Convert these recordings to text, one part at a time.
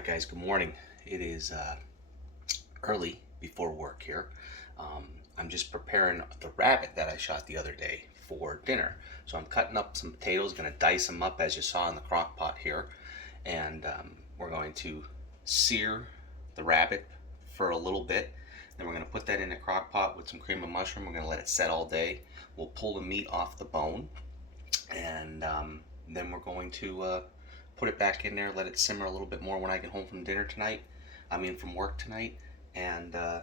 Alright guys, good morning. It is early before work here. I'm just preparing the rabbit that I shot the other day for dinner. So I'm cutting up some potatoes, going to dice them up as you saw in the crock pot here. And we're going to sear the rabbit for a little bit. Then we're going to put that in a crock pot with some cream of mushroom. We're going to let it set all day. We'll pull the meat off the bone. And then we're going to put it back in there, let it simmer a little bit more when I get home from dinner tonight. From work tonight, and we're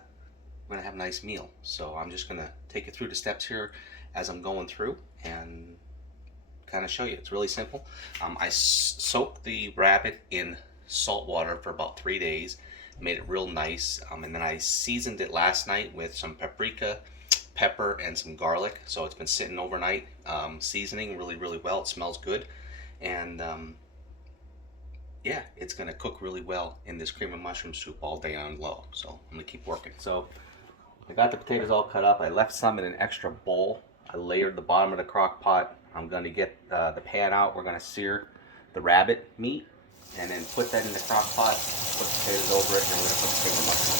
gonna have a nice meal. So I'm just gonna take you through the steps here as I'm going through and kind of show you. It's really simple. I soaked the rabbit in salt water for about 3 days, made it real nice, and then I seasoned it last night with some paprika, pepper, and some garlic. So it's been sitting overnight, seasoning really well. It smells good, and yeah, it's gonna cook really well in this cream of mushroom soup all day on low. So I'm gonna keep working. So I got the potatoes all cut up. I left some in an extra bowl. I layered the bottom of the crock pot. I'm gonna get the pan out. We're gonna sear the rabbit meat and then put that in the crock pot, put the potatoes over it, and then we're gonna put the cream of mushroom.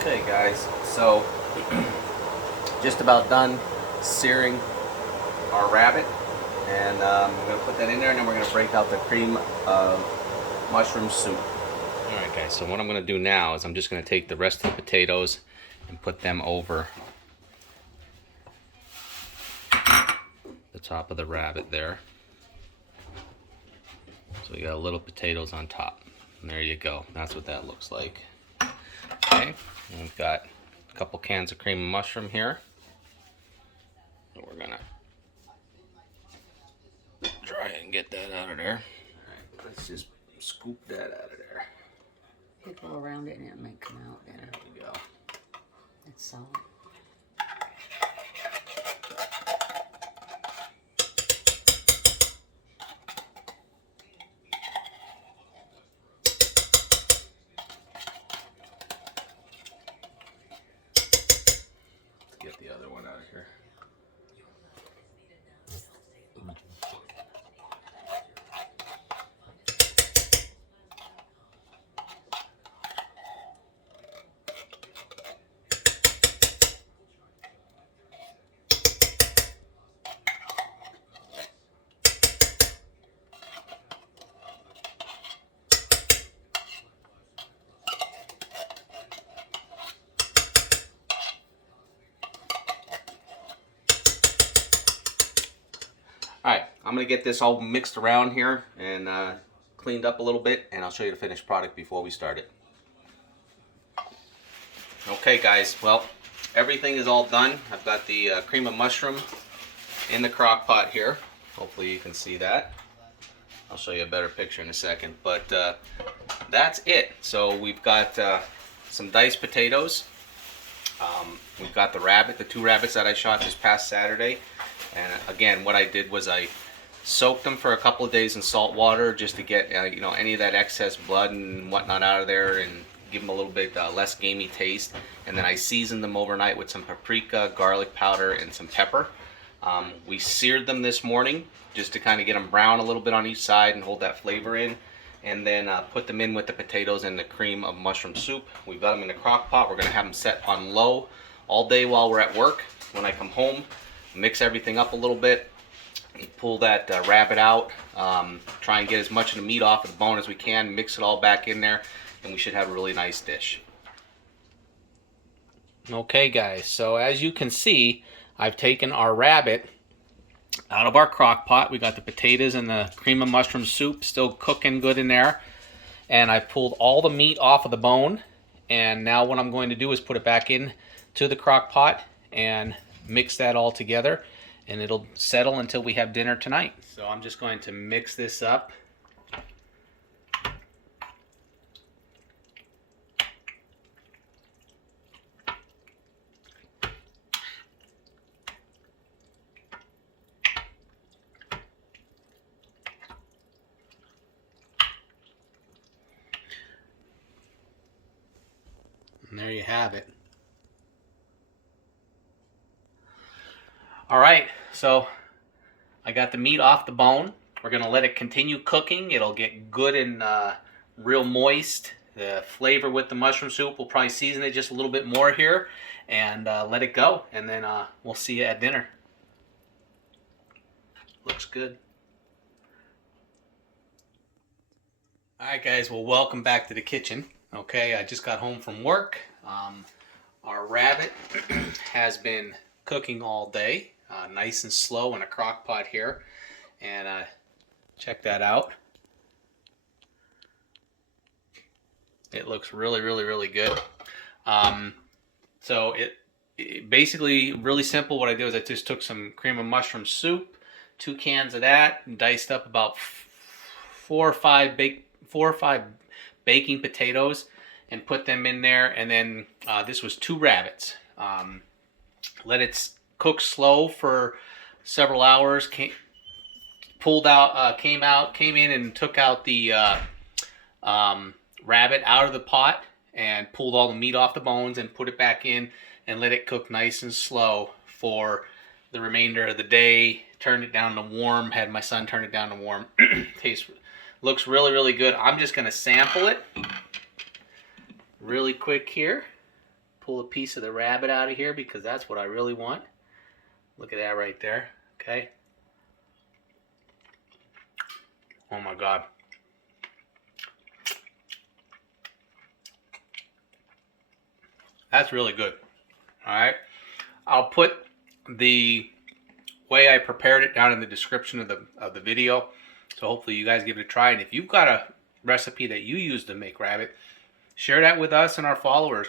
Okay guys, so just about done searing our rabbit, and we're going to put that in there, and then we're going to break out the cream of mushroom soup. Alright guys, so what I'm going to do now is I'm just going to take the rest of the potatoes and put them over the top of the rabbit there. So we got little potatoes on top, and there you go. That's what that looks like. Okay, and we've got a couple cans of cream of mushroom here. So we're gonna try and get that out of there. Alright, let's just scoop that out of there. You go around it and it might come out. There we go. It's solid. Get the other one out of here. Alright, I'm going to get this all mixed around here and cleaned up a little bit, and I'll show you the finished product before we start it. Okay guys, well, everything is all done. I've got the cream of mushroom in the crock pot here. Hopefully you can see that. I'll show you a better picture in a second, but that's it. So we've got some diced potatoes. We've got the rabbit, the 2 rabbits that I shot this past Saturday. And again, what I did was I soaked them for a couple of days in salt water just to get any of that excess blood and whatnot out of there, and give them a little bit less gamey taste. And then I seasoned them overnight with some paprika, garlic powder, and some pepper. We seared them this morning just to kind of get them brown a little bit on each side and hold that flavor in. And then put them in with the potatoes and the cream of mushroom soup. We've got them in the crock pot. We're going to have them set on low all day while we're at work. When I come home, mix everything up a little bit, pull that rabbit out, try and get as much of the meat off of the bone as we can, mix it all back in there, and we should have a really nice dish. Okay guys, so as you can see, I've taken our rabbit out of our crock pot. We got the potatoes and the cream of mushroom soup still cooking good in there. And I pulled all the meat off of the bone. And now what I'm going to do is put it back in to the crock pot and mix that all together. And it'll settle until we have dinner tonight. So I'm just going to mix this up. And there you have it. All right, so I got the meat off the bone. We're gonna let it continue cooking. It'll get good and real moist. The flavor with the mushroom soup, we'll probably season it just a little bit more here and let it go. And then we'll see you at dinner. Looks good. All right, guys, well, welcome back to the kitchen. Okay, I just got home from work. Our rabbit has been cooking all day, nice and slow in a crock pot here. And check that out. It looks really, really, really good. So it basically really simple. What I did was I just took some cream of mushroom soup, 2 cans of that, and diced up about 4 or 5 baking potatoes and put them in there. And then this was 2 rabbits. Let it cook slow for several hours. Came in and took out the rabbit out of the pot and pulled all the meat off the bones and put it back in and let it cook nice and slow for the remainder of the day. Turned it down to warm. Had my son turn it down to warm. Looks really, really good. I'm just going to sample it really quick here. Pull a piece of the rabbit out of here because that's what I really want. Look at that right there. Okay. Oh my God. That's really good. All right. I'll put the way I prepared it down in the description of the video. So hopefully you guys give it a try. And if you've got a recipe that you use to make rabbit, share that with us and our followers.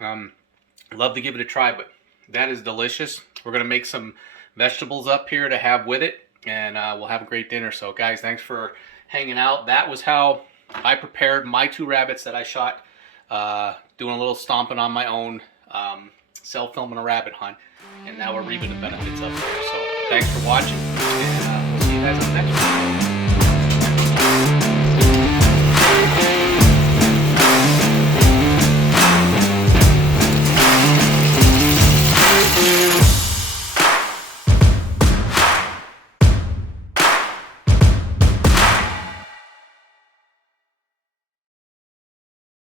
Love to give it a try, but that is delicious. We're going to make some vegetables up here to have with it, and we'll have a great dinner. So guys, thanks for hanging out. That was how I prepared my 2 rabbits that I shot, doing a little stomping on my own, self-filming a rabbit hunt, and now we're reaping the benefits up there. So thanks for watching, and we'll see you guys in the next one.